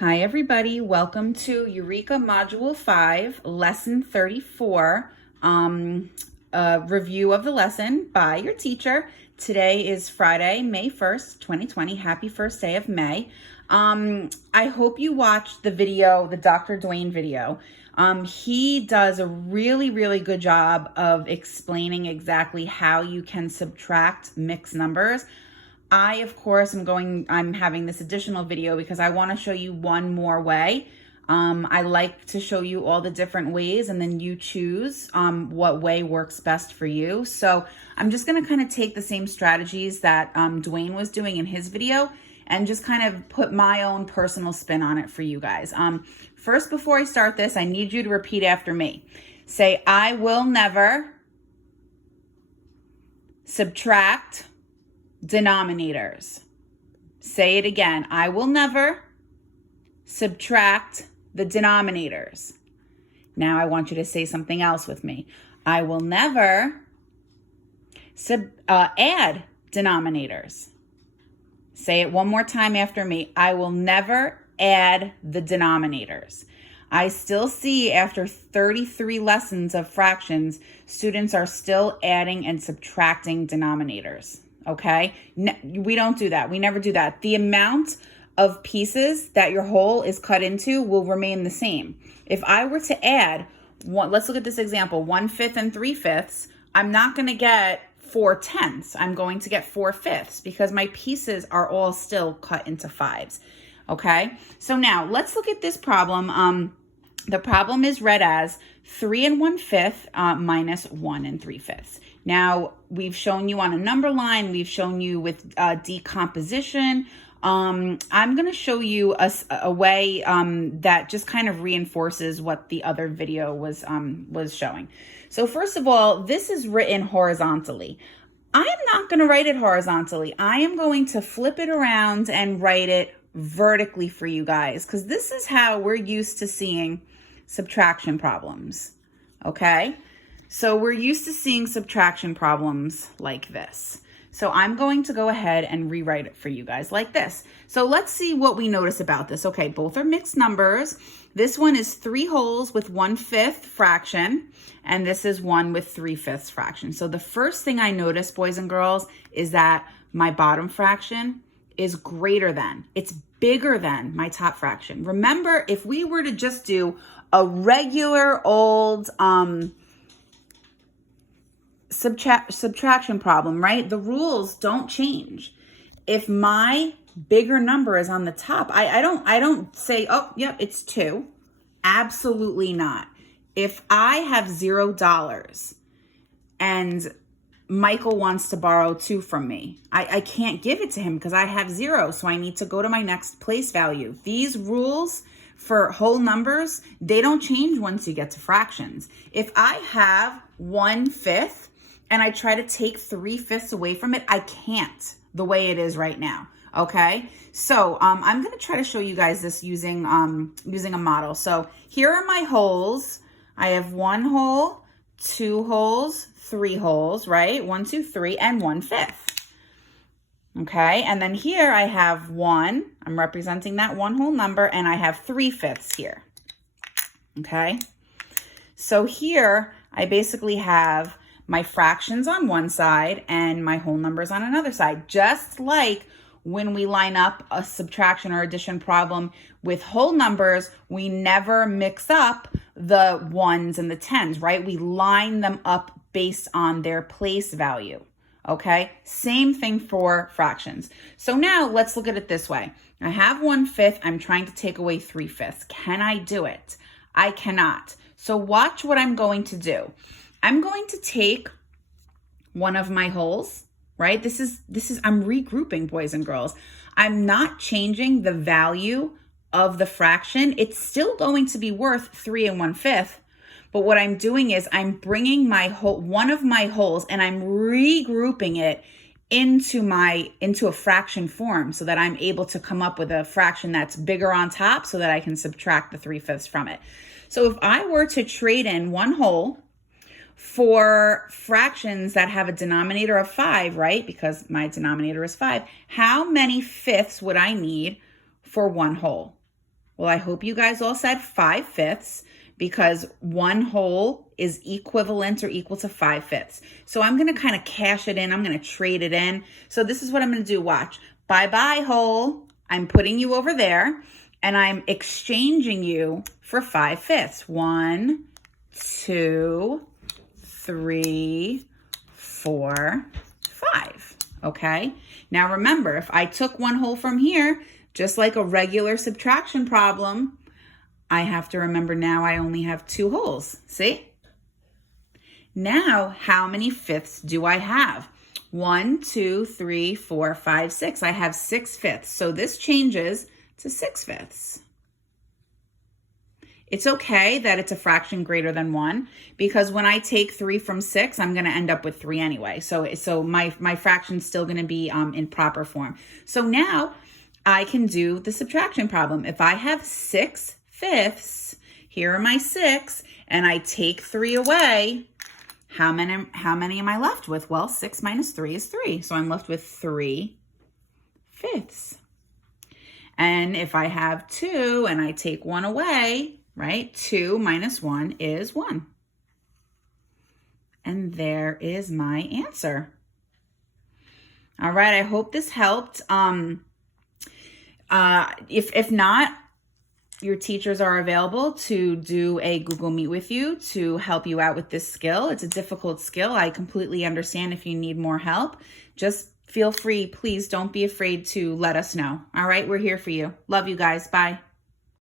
Hi everybody, welcome to Eureka Module 5, Lesson 34, review of the lesson by your teacher. Today is Friday, May 1st, 2020. Happy first day of May. I hope you watched the video, the Dr. Dwayne video. He does a really good job of explaining exactly how you can subtract mixed numbers. I, of course, I'm having this additional video because I want to show you one more way. I like to show you all the different ways and then you choose what way works best for you. So I'm just going to kind of take the same strategies that Dwayne was doing in his video and just kind of put my own personal spin on it for you guys. First, before I start this, I need you to repeat after me. Say, I will never subtract denominators. Say it again. I will never subtract the denominators. Now I want you to say something else with me. I will never add denominators. Say it one more time after me. I will never add the denominators. I still see after 33 lessons of fractions, students are still adding and subtracting denominators. Okay, we don't do that. We never do that. The amount of pieces that your whole is cut into will remain the same. If I were to add one, let's look at this example, 1/5 and 3/5, I'm not going to get 4/10. I'm going to get 4/5 because my pieces are all still cut into fives. Okay, so now let's look at this problem. The problem is read as 3 1/5 minus 1 3/5. Now, we've shown you on a number line, we've shown you with decomposition. I'm going to show you a way that just kind of reinforces what the other video was showing. So first of all, this is written horizontally. I am not going to write it horizontally. I am going to flip it around and write it vertically for you guys, because this is how we're used to seeing subtraction problems. Okay? So we're used to seeing subtraction problems like this. So I'm going to go ahead and rewrite it for you guys like this. So let's see what we notice about this. Okay, both are mixed numbers. This one is 3 wholes with 1/5 fraction, and this is 1 with 3/5 fraction. So the first thing I notice, boys and girls, is that my bottom fraction is greater than, it's bigger than my top fraction. Remember, if we were to just do a regular old subtraction problem, right? The rules don't change. If my bigger number is on the top, I don't say, oh, yep, it's 2. Absolutely not. If I have $0 and Michael wants to borrow 2 from me, I can't give it to him because I have 0. So I need to go to my next place value. These rules for whole numbers, they don't change once you get to fractions. If I have 1/5 and I try to take 3/5 away from it, I can't the way it is right now. Okay, so I'm going to try to show you guys this using a model. So here are my holes. I have 1 hole, 2 holes, 3 holes, right? 1, 2, 3, and 1/5. Okay, and then here I have 1. I'm representing that 1 whole number, and I have 3/5 here. Okay, so here I basically have my fractions on one side and my whole numbers on another side. Just like when we line up a subtraction or addition problem with whole numbers, we never mix up the 1s and the 10s, right? We line them up based on their place value. Okay, same thing for fractions. So now let's look at it this way. I have 1/5. I'm trying to take away 3/5. Can I do it? I cannot. So watch what I'm going to do. I'm going to take one of my holes, right? This is I'm regrouping, boys and girls. I'm not changing the value of the fraction. It's still going to be worth 3 1/5. But what I'm doing is I'm bringing one of my holes and I'm regrouping it into a fraction form so that I'm able to come up with a fraction that's bigger on top so that I can subtract the 3/5 from it. So if I were to trade in one whole for fractions that have a denominator of 5, right? Because my denominator is 5, how many fifths would I need for one whole? Well, I hope you guys all said 5/5 because 1 whole is equivalent or equal to 5/5. So I'm going to kind of cash it in. I'm going to trade it in. So this is what I'm going to do. Watch. Bye-bye whole. I'm putting you over there and I'm exchanging you for 5/5. 1, 2, 3, 4, 5. Okay. Now remember, if I took 1 whole from here, just like a regular subtraction problem, I have to remember now I only have 2 wholes. See? Now, how many fifths do I have? 1, 2, 3, 4, 5, 6. I have 6/5. So this changes to 6/5. It's okay that it's a fraction greater than 1 because when I take 3 from 6, I'm going to end up with 3 anyway. So my fraction's still going to be in proper form. So now I can do the subtraction problem. If I have 6/5, here are my 6, and I take 3 away, how many am I left with? Well, 6 minus 3 is 3. So I'm left with 3/5. And if I have 2 and I take 1 away, right? 2 minus 1 is 1. And there is my answer. All right, I hope this helped. If not, your teachers are available to do a Google Meet with you to help you out with this skill. It's a difficult skill. I completely understand if you need more help. Just feel free. Please don't be afraid to let us know. All right, we're here for you. Love you guys. Bye.